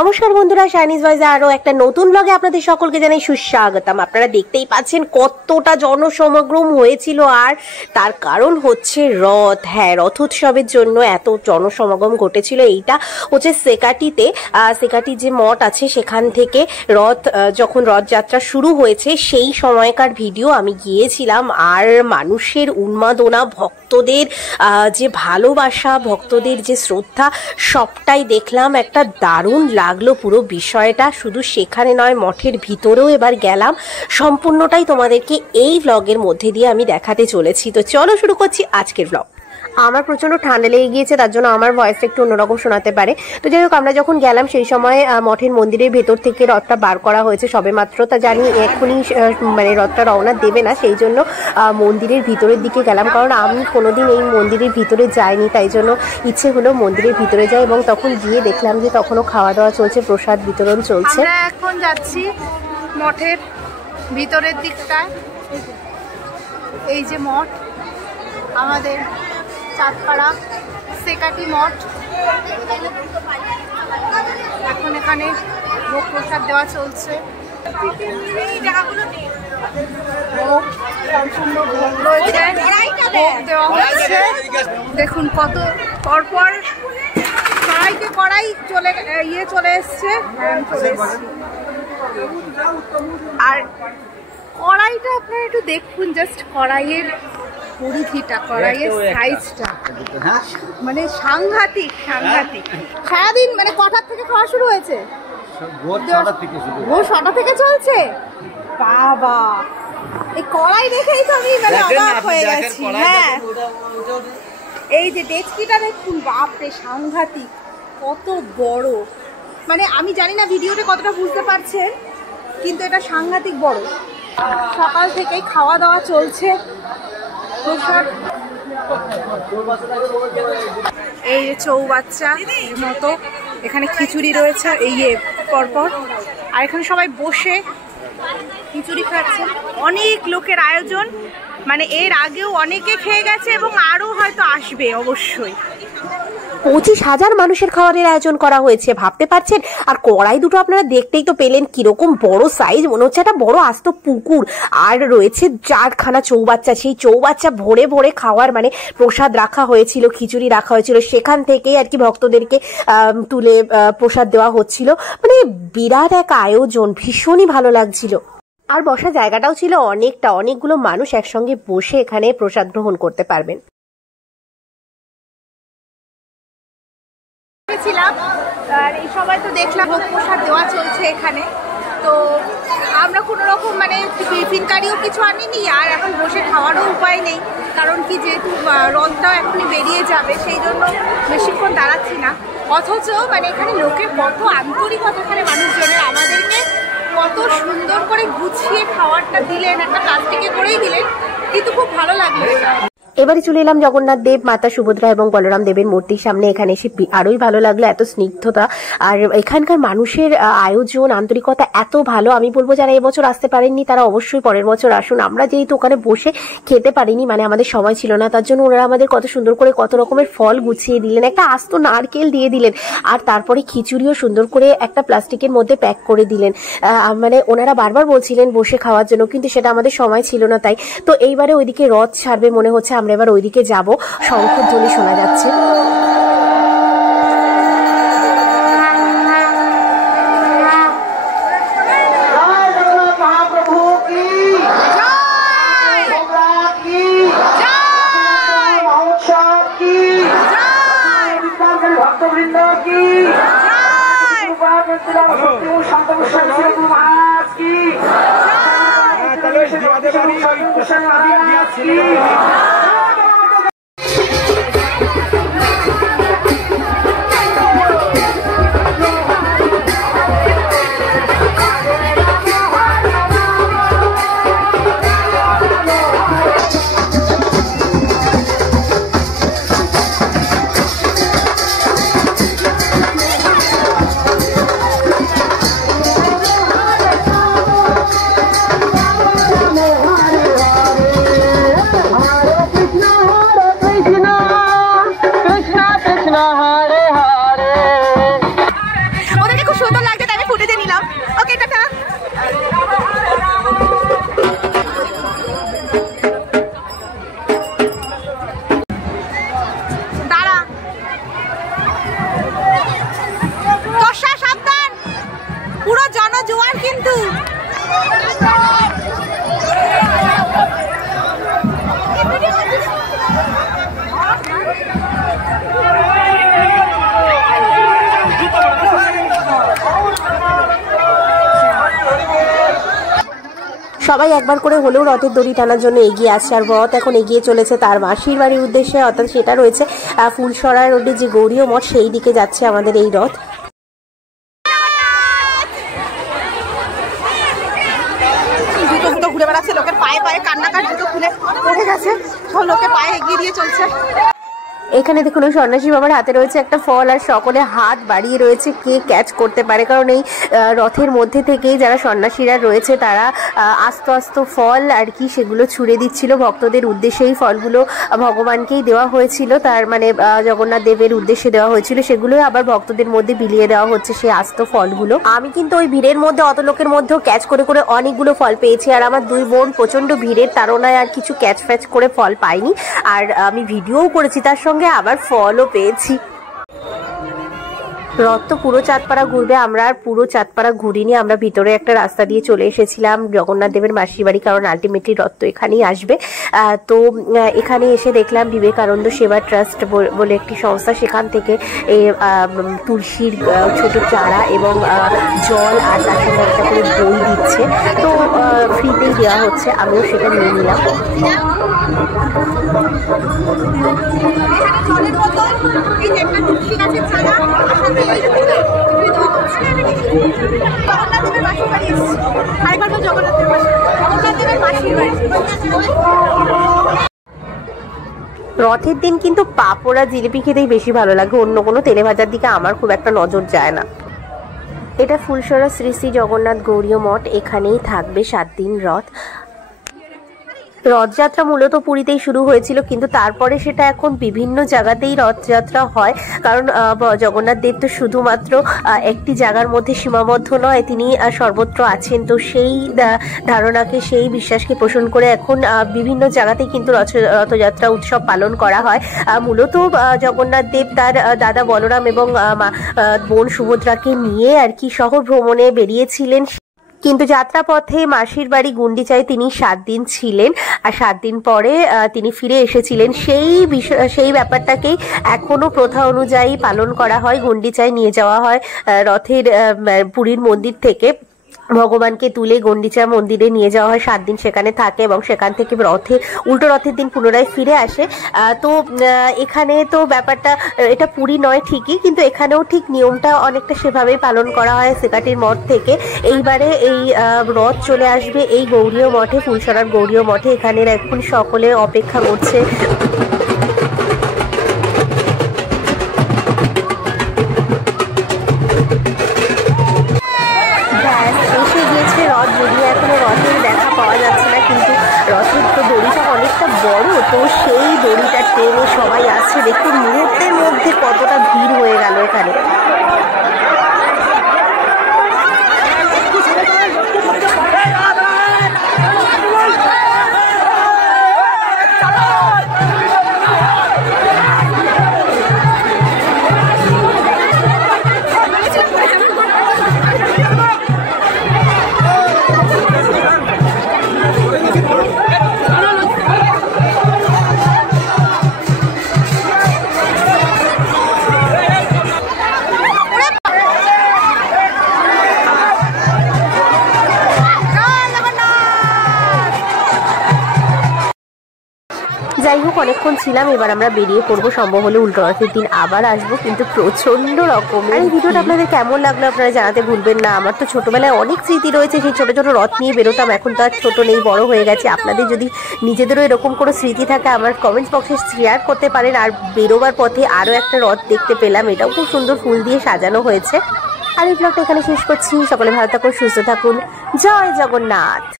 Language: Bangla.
নমস্কার বন্ধুরা, শাইনিজ ভয়েসে আরো একটা নতুন ব্লগে আপনাদের সকলকে জানাই সুস্বাগতম। আপনারা দেখতেই পাচ্ছেন কতটা জনসমাগম হয়েছিল, আর তার কারণ হচ্ছে রথ। হ্যাঁ, রথোৎসবের জন্য এত জনসমাগম ঘটেছিল। এইটা হচ্ছে সেকাটিতে, সেকাটি যে মঠ আছে সেখান থেকে যখন রথযাত্রা শুরু হয়েছে সেই সময়কার ভিডিও আমি গিয়েছিলাম। আর মানুষের উন্মাদনা, ভক্তদের যে ভালোবাসা, ভক্তদের যে শ্রদ্ধা, সবটাই দেখলাম। একটা দারুণ লাগলো পুরো বিষয়টা। শুধু সেখানে নয়, মঠের ভিতরেও এবার গেলাম। সম্পূর্ণটাই তোমাদেরকে এই ব্লগের মধ্যে দিয়ে আমি দেখাতে চলেছি। তো চলো শুরু করছি আজকের ব্লগ। আমার প্রচন্ড ঠান্ডা লেগে গিয়েছে, তার জন্য আমার ভয়েসটা একটু অন্যরকম শোনাতে পারে। তো যাই হোক, আমরা যখন গেলাম সেই সময় মঠের মন্দিরের ভেতর থেকে রথটা বার করা হয়েছে সবে মাত্র। তা জানি এক্ষুনি মানে রথটা রওনা দেবে না, সেই জন্য মন্দিরের ভিতরের দিকে গেলাম। কারণ আমি কোনোদিন এই মন্দিরের ভিতরে যাইনি, তাই জন্য ইচ্ছে হলো মন্দিরের ভিতরে যাই। এবং তখন গিয়ে দেখলাম যে তখনও খাওয়া দাওয়া চলছে, প্রসাদ বিতরণ চলছে। এখন যাচ্ছি মঠের ভিতরের দিকটায়। এই যে মঠ, আমাদের চাঁদপাড়া সেকাটি মঠ। এখন এখানে ভোগ প্রসাদ দেওয়া চলছে। ভোগ রয়েছে, ভোগ দেওয়া হচ্ছে। দেখুন কত পরপর কড়াইকে কড়াই চলে এসছে। আর কড়াইটা আপনারা একটু দেখুন, জাস্ট কড়াইয়ের পরিধিটা, কড়াইয়ের সাইজটা মানে সাংঘাতিক সাংঘাতিক। সারাদিন মানে কটার থেকে খাওয়া শুরু হয়েছে? ভোর 6টা থেকে চলছে। বাবা, এই কড়াই দেখেই তো আমি মানে অবাক হয়ে গেছি। হ্যাঁ, এই যে ডেচকিটা দেখুন, বাপরে সাংঘাতিক, কত বড়। মানে আমি জানি না ভিডিওতে কতটা বুঝতে পারছেন, কিন্তু এটা সাংঘাতিক বড়। সকাল থেকেই খাওয়া দাওয়া চলছে। এই যে চৌবাচ্চা মতো, এখানে খিচুড়ি রয়েছে এই পরপর। আর এখানে সবাই বসে খিচুড়ি খাচ্ছে। অনেক লোকের আয়োজন, মানে এর আগেও অনেকে খেয়ে গেছে এবং আরও হয়তো আসবে অবশ্যই। 25,000 মানুষের খাবারের আয়োজন করা হয়েছে, ভাবতে পারছেন? আর কড়াই দুটো আপনারা দেখতেই তো পেলেন কিরকম বড় সাইজ, মনে হচ্ছে একটা বড় আস্ত পুকুর। আর রয়েছে 4খানা চৌবাচ্চা, সেই চৌবাচ্চা ভরে ভরে খাওয়ার মানে প্রসাদ রাখা হয়েছিল, খিচুড়ি রাখা হয়েছিল। সেখান থেকেই আর কি ভক্তদেরকে তুলে প্রসাদ দেওয়া হচ্ছিল। মানে বিরাট এক আয়োজন, ভীষণই ভালো লাগছিল। আর বসার জায়গাটাও ছিল অনেকগুলো মানুষ একসঙ্গে বসে এখানে প্রসাদ গ্রহণ করতে পারবেন। আর এই সবাই তো দেখলাম ভোগ প্রসাদ দেওয়া চলছে এখানে। তো আমরা কোনো রকম মানে টিফিন কারিও কিছু আনিনি, আর এখন বসে খাওয়ারও উপায় নেই। কারণ কি, যেহেতু রথটাও এখনই বেরিয়ে যাবে, সেই জন্য বেশিক্ষণ দাঁড়াচ্ছি না। অথচ মানে এখানে লোকের কত আন্তরিকতা, এখানে মানুষজনের আমাদেরকে কত সুন্দর করে গুছিয়ে খাবারটা দিলেন, একটা প্লাস্টিকে করেই দিলেন, কিন্তু খুব ভালো লাগলো এটা। এবারে চলে এলাম জগন্নাথ দেব, মাতা সুভদ্রা এবং বলরাম দেবের মূর্তির সামনে। এখানে এসে আরোই ভালো লাগলো, এত স্নিগ্ধতা। আর এখানকার মানুষের আয়োজন, আন্তরিকতা এত ভালো। আমি বলবো যারা এবছর আসতে পারেননি তারা অবশ্যই পরের বছর আসুন। আমরা যেহেতু ওখানে বসে খেতে পারিনি, মানে আমাদের সময় ছিল না, তার জন্য ওনারা আমাদের কত সুন্দর করে কত রকমের ফল গুছিয়ে দিলেন, একটা আস্ত নারকেল দিয়ে দিলেন, আর তারপরে খিচুড়িও সুন্দর করে একটা প্লাস্টিকের মধ্যে প্যাক করে দিলেন। মানে ওনারা বারবার বলছিলেন বসে খাওয়ার জন্য, কিন্তু সেটা আমাদের সময় ছিল না। তাই তো এইবারে ওইদিকে রথ ছাড়বে মনে হচ্ছে, আমরা এবার ওইদিকে যাব। শঙ্খধ্বনি শোনা যাচ্ছে। সবাই একবার করে হলেও রথের দড়ি টানার জন্য এগিয়ে আসছে, আর রথ এখন এগিয়ে চলেছে তার মাসির বাড়ির উদ্দেশ্যে, অর্থাৎ সেটা রয়েছে ফুলসরা রোডে যে গৌরীয় মঠ, সেই দিকে যাচ্ছে আমাদের এই রথ। ঘুরে বেড়াচ্ছে, লোকের পায়ে পায়ে কান্নাকাটি, জুতো খুলে পড়ে গেছে, সব লোকে পায়ে এগিয়ে দিয়ে চলছে। এখানে দেখুন সন্ন্যাসী বাবার হাতে রয়েছে একটা ফল, আর সকলে হাত বাড়িয়ে রয়েছে কে ক্যাচ করতে পারে, কারণ এই রথের মধ্যে থেকেই যারা সন্ন্যাসীরা রয়েছে তারা আস্ত আস্ত ফল আর কি সেগুলো ছুঁড়ে দিচ্ছিল ভক্তদের উদ্দেশ্যে। এই ফলগুলো ভগবানকেই দেওয়া হয়েছিল, তার মানে জগন্নাথ দেবের উদ্দেশ্যে দেওয়া হয়েছিল, সেগুলো আবার ভক্তদের মধ্যে বিলিয়ে দেওয়া হচ্ছে সেই আস্ত ফলগুলো। আমি কিন্তু ওই ভিড়ের মধ্যে অত লোকের মধ্যেও ক্যাচ করে করে অনেকগুলো ফল পেয়েছি, আর আমার দুই বোন প্রচন্ড ভিড়ের তাড়নায় আর কিছু ক্যাচ ফ্যাচ করে ফল পাইনি, আর আমি ভিডিওও করেছি তার সঙ্গে আবার ফলও পেয়েছি। রথ তো পুরো চাঁদপাড়া ঘুরবে, আমরা আর পুরো চাঁদপাড়া ঘুরিনি, আমরা ভিতরে একটা রাস্তা দিয়ে চলে এসেছিলাম জগন্নাথ দেবের মাসির বাড়ি, কারণ আলটিমেটলি রথ তো এখানেই আসবে। তো এখানে এসে দেখলাম বিবেকানন্দ সেবা ট্রাস্ট বলে একটি সংস্থা, সেখান থেকে তুলসীর ছোট চারা এবং জল আর তার সঙ্গে একটা করে বই দিচ্ছে, তো ফ্রিতেই দেওয়া হচ্ছে, আমিও সেটা নিয়ে নিলাম। রথের দিন কিন্তু পাপড়া জিলিপি খেতেই বেশি ভালো লাগে, অন্য কোনো তেলে ভাজার দিকে আমার খুব একটা নজর যায় না। এটা ফুলসরা শ্রী শ্রী জগন্নাথ গৌরীয় মঠ, এখানেই থাকবে 7 দিন রথ। রথযাত্রা মূলত পুরীতেই শুরু হয়েছিল, কিন্তু তারপরে সেটা এখন বিভিন্ন জায়গাতেই রথযাত্রা হয়, কারণ জগন্নাথ দেব তো শুধুমাত্র একটি জায়গার মধ্যে সীমাবদ্ধ নয়, তিনি সর্বত্র আছেন। তো সেই ধারণাকে, সেই বিশ্বাসকে পোষণ করে এখন বিভিন্ন জায়গাতেই কিন্তু রথযাত্রা উৎসব পালন করা হয়। মূলত জগন্নাথ দেব তার দাদা বলরাম এবং বোন সুভদ্রাকে নিয়ে আর কি শহর ভ্রমণে বেরিয়েছিলেন, কিন্তু যাত্রাপথে মাসির বাড়ি গুন্ডিচায় তিনি 7 দিন ছিলেন, আর 7 দিন পরে তিনি ফিরে এসেছিলেন। সেই ব্যাপারটাকেই এখনো প্রথা অনুযায়ী পালন করা হয়। গুন্ডিচায় নিয়ে যাওয়া হয় রথের পুরীর মন্দির থেকে, ভগবানকে তুলে গুন্ডিচা মন্দিরে নিয়ে যাওয়া হয়, 7 দিন সেখানে থাকে এবং সেখান থেকে উল্টো রথের দিন পুনরায় ফিরে আসে। তো এখানে তো ব্যাপারটা, এটা পুরী নয় ঠিকই, কিন্তু এখানেও ঠিক নিয়মটা অনেকটা সেভাবেই পালন করা হয় সিকাটির মঠ থেকে। এইবারে এই রথ চলে আসবে এই গৌরীয় মঠে, ফুলসরার গৌরীয় মঠে, এখানের এখন সকলে অপেক্ষা করছে। তো সেই দড়িটা টেনে সবাই আসছে, দেখুন মুহূর্তের মধ্যে কতটা ভিড় হয়ে গেল এখানে। যাই হোক, অনেকক্ষণ ছিলাম, এবার আমরা বেরিয়ে পড়বো, সম্ভব হলে উল্টো রথের দিন আবার আসবো, কিন্তু প্রচন্ড রকমের। এই ভিডিওটা আপনাদের কেমন লাগলো আপনারা জানাতে ভুলবেন না। আমার তো ছোটবেলায় অনেক স্মৃতি রয়েছে, সেই ছোট ছোট রথ নিয়ে বেরোতাম, এখন তো আর ছোট নেই, বড় হয়ে গেছে। আপনাদের যদি নিজেদেরও এরকম কোনো স্মৃতি থাকে আমার কমেন্টস বক্সে শেয়ার করতে পারেন। আর বেরোবার পথে আরও একটা রথ দেখতে পেলাম, এটাও খুব সুন্দর ফুল দিয়ে সাজানো হয়েছে। আর এই ব্লগটা এখানে শেষ করছি। সকলে ভালো থাকুন, সুস্থ থাকুন, জয় জগন্নাথ।